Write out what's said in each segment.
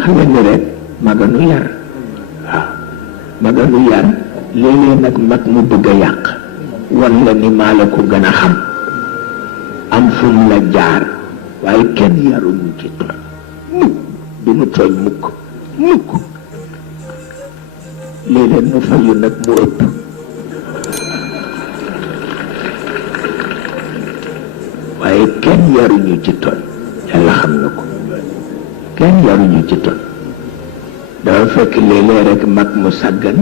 wax la ni rek maganu yar waaw maganu yar léeg-léeg nag mag mu bëgg a yàq wan la ni maa la ko gën a xam am fu mu la jaar waaye kenn yaruñu ci tooñ mukk du nu tooñ mukk mukk léeg-léeg nu fayu nag mu ëpp waaye kenn yaruñu ci tooñ yàlla xam na ko kenn yaruñu ci tooñ dafa fekk léeg-léeg rek mag mu sàggan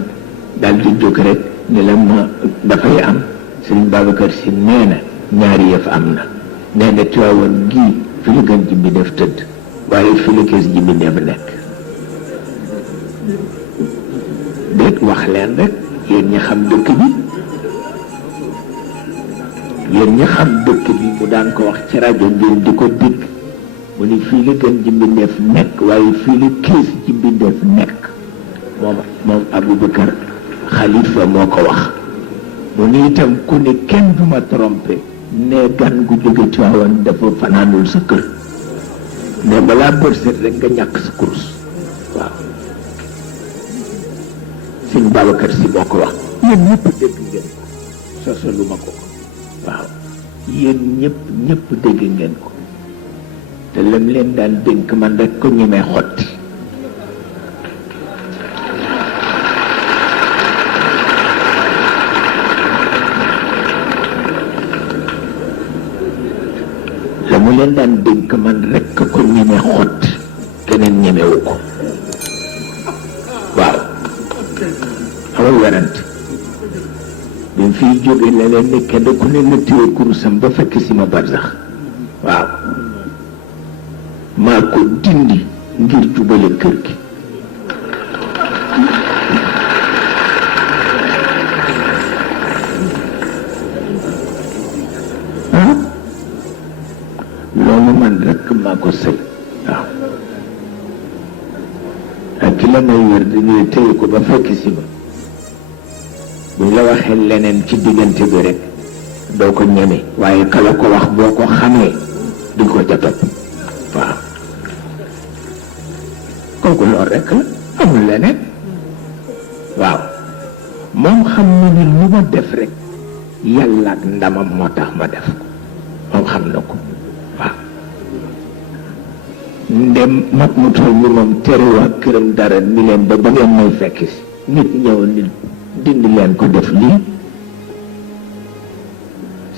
dal di jóg rek ni la ma dafay am Sëriñ Babacar Si nee na ñaari yëf am na nee na Tiwaawan gii fi la gën ji bi def tëdd waaye fi la kees ji bi def nekk déet wax leen rek yéen ñi xam dëkk bi yéen ñi xam dëkk bi mu daan ko wax ci rajo ngeen di ko dégg mu ni fii la gën ji mbindeef nekk waaye fii la kees ji mbindeef nekk moom Aboubacar Khalifa moo ko wax mu ni itam ku ne kenn du ma trompé ne gan gu jóge Tiwaawan dafa fanaanul sa kër ne balaa bërset rek nga ñàkk sa kurus waaw Sëñ Babacar Si moo ko wax yéen ñëpp dégg ngeen ko sosalu ma ko waaw yéen ñëpp dégg ngeen ko te lam leen daan dénk man rek ko ñemee xotti la mu leen daan dénk man rek ko ñemee xotti keneen ñemewu ko waaw amul werante bi mu fiy jóge la leen ne kenn ku ne na téye kurusam ba fekk si ma barsax waaw maa ko dindi ngir jubale kër gi loolu man rekk maa ko sëy waaw ak ki la may wér dañuy téye ko ba fekk si ma buñ la waxee leneen ci diggante bi rek doo ko ñeme waaye kala ko wax boo ko xamee di ko ca topp waaw kooku loolu rek la amul leneen waaw moom xam na ni lu ma def rek yàlla ak ndamam moo tax ma def ko moom xam na ko waaw ndem mag mu toll ni moom tere waa këram dara ni leen ba ngeen may fekk si nit ñëw ni dindi leen ko def lii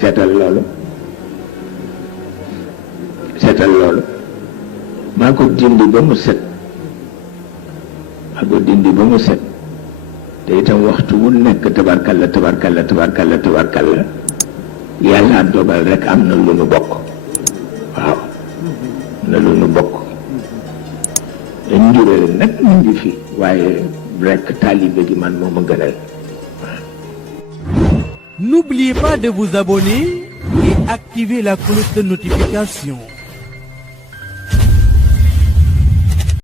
seetal loolu maa ko dindi ba mu set te itam waxtu wu nekk tabarkalla yàlla dogal rek am na lu nu bokk waaw na lu nu bokk njureel nag mu ngi fi waaye rek taalibe gi man moo ma gënal. N'oubliez pas de vous abonner et activer la cloche de notification.